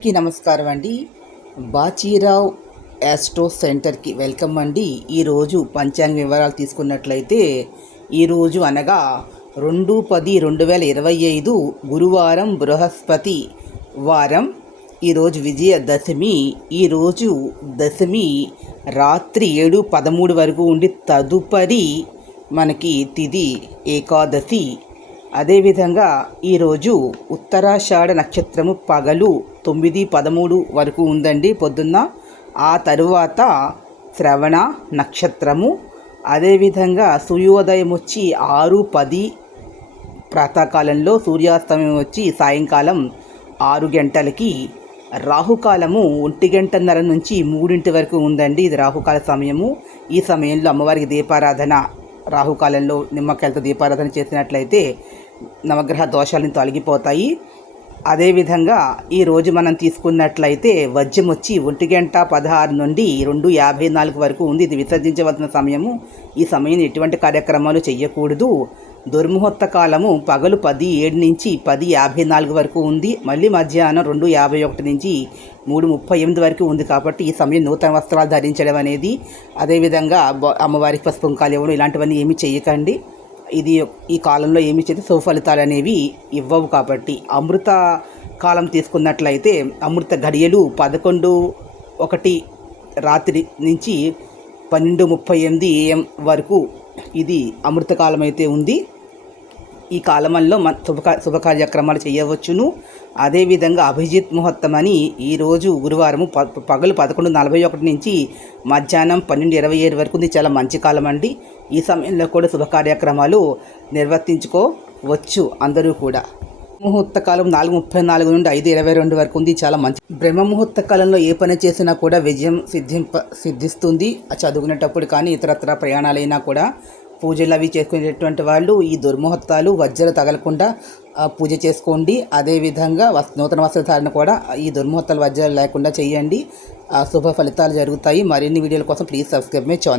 నమస్కారం అండి. బాచీరావ్ యాస్ట్రో సెంటర్కి వెల్కమ్ అండి. ఈరోజు పంచాంగ వివరాలు తీసుకున్నట్లయితే ఈరోజు అనగా 2/10/2025 గురువారం, బృహస్పతి వారం. ఈరోజు విజయదశమి. ఈరోజు దశమి రాత్రి 7:13 వరకు ఉండి తదుపరి మనకి తిథి ఏకాదశి. అదేవిధంగా ఈరోజు ఉత్తరాషాఢ నక్షత్రము పగలు 9:13 వరకు ఉందండి పొద్దున్న. ఆ తరువాత శ్రవణ నక్షత్రము. అదేవిధంగా సూర్యోదయం వచ్చి 6:10 ప్రాతకాలంలో, సూర్యాస్తమయం వచ్చి సాయంకాలం 6 గంటలకి. రాహుకాలము 1:30 నుంచి 3 వరకు ఉందండి. ఇది రాహుకాల సమయము. ఈ సమయంలో అమ్మవారికి దీపారాధన, రాహుకాలంలో నిమ్మకాయలతో దీపారాధన చేసినట్లయితే నవగ్రహ దోషాలను తొలగిపోతాయి. అదేవిధంగా ఈరోజు మనం తీసుకున్నట్లయితే వజ్రం వచ్చి 1:16 నుండి 2:54 వరకు ఉంది. ఇది విసర్జించవలసిన సమయము. ఈ సమయం ఎటువంటి కార్యక్రమాలు చేయకూడదు. దుర్ముహూర్త కాలము పగలు 10:07 నుంచి 10:54 వరకు ఉంది. మళ్ళీ మధ్యాహ్నం 2:51 నుంచి 3:38 వరకు ఉంది. కాబట్టి ఈ సమయం నూతన వస్త్రాలు ధరించడం అనేది, అదేవిధంగా అమ్మవారికి పసుపు కుంకాలు ఇవ్వడం, ఇలాంటివన్నీ ఏమీ చేయకండి. ఇది ఈ కాలంలో ఏమి చేస్తే సుఫలితాలు అనేవి ఇవ్వవు. కాబట్టి అమృత కాలం తీసుకున్నట్లయితే అమృత గడియలు 11:01 రాత్రి నుంచి 12:38 AM వరకు ఇది అమృతకాలం అయితే ఉంది. ఈ కాలంలో శుభకార్యక్రమాలు చేయవచ్చును. అదేవిధంగా అభిజిత్ ముహూర్తం అని ఈరోజు గురువారం పగలు 11:41 నుంచి మధ్యాహ్నం 12:27 వరకు ఉంది. చాలా మంచి కాలం అండి. ఈ సమయంలో కూడా శుభకార్యక్రమాలు నిర్వర్తించుకోవచ్చు అందరూ కూడా. ముహూర్త కాలం 4:34 నుండి 5:22 వరకు ఉంది. చాలా మంచి. బ్రహ్మ ముహూర్త కాలంలో ఏ పని చేసినా కూడా విజయం సిద్ధిస్తుంది. చదువుకునేటప్పుడు కానీ ఇతరత్ర ప్రయాణాలైనా కూడా, పూజలు అవి చేసుకునేటటువంటి వాళ్ళు ఈ దుర్ముహూర్తాలు వజ్రాలు తగలకుండా పూజ చేసుకోండి. అదేవిధంగా నూతన వస్త్రధారణ కూడా ఈ దుర్ముహూర్తాలు వజ్రాలు లేకుండా చేయండి. శుభ ఫలితాలు జరుగుతాయి. మరిన్ని వీడియోల కోసం ప్లీజ్ సబ్స్క్రైబ్ మై ఛానల్.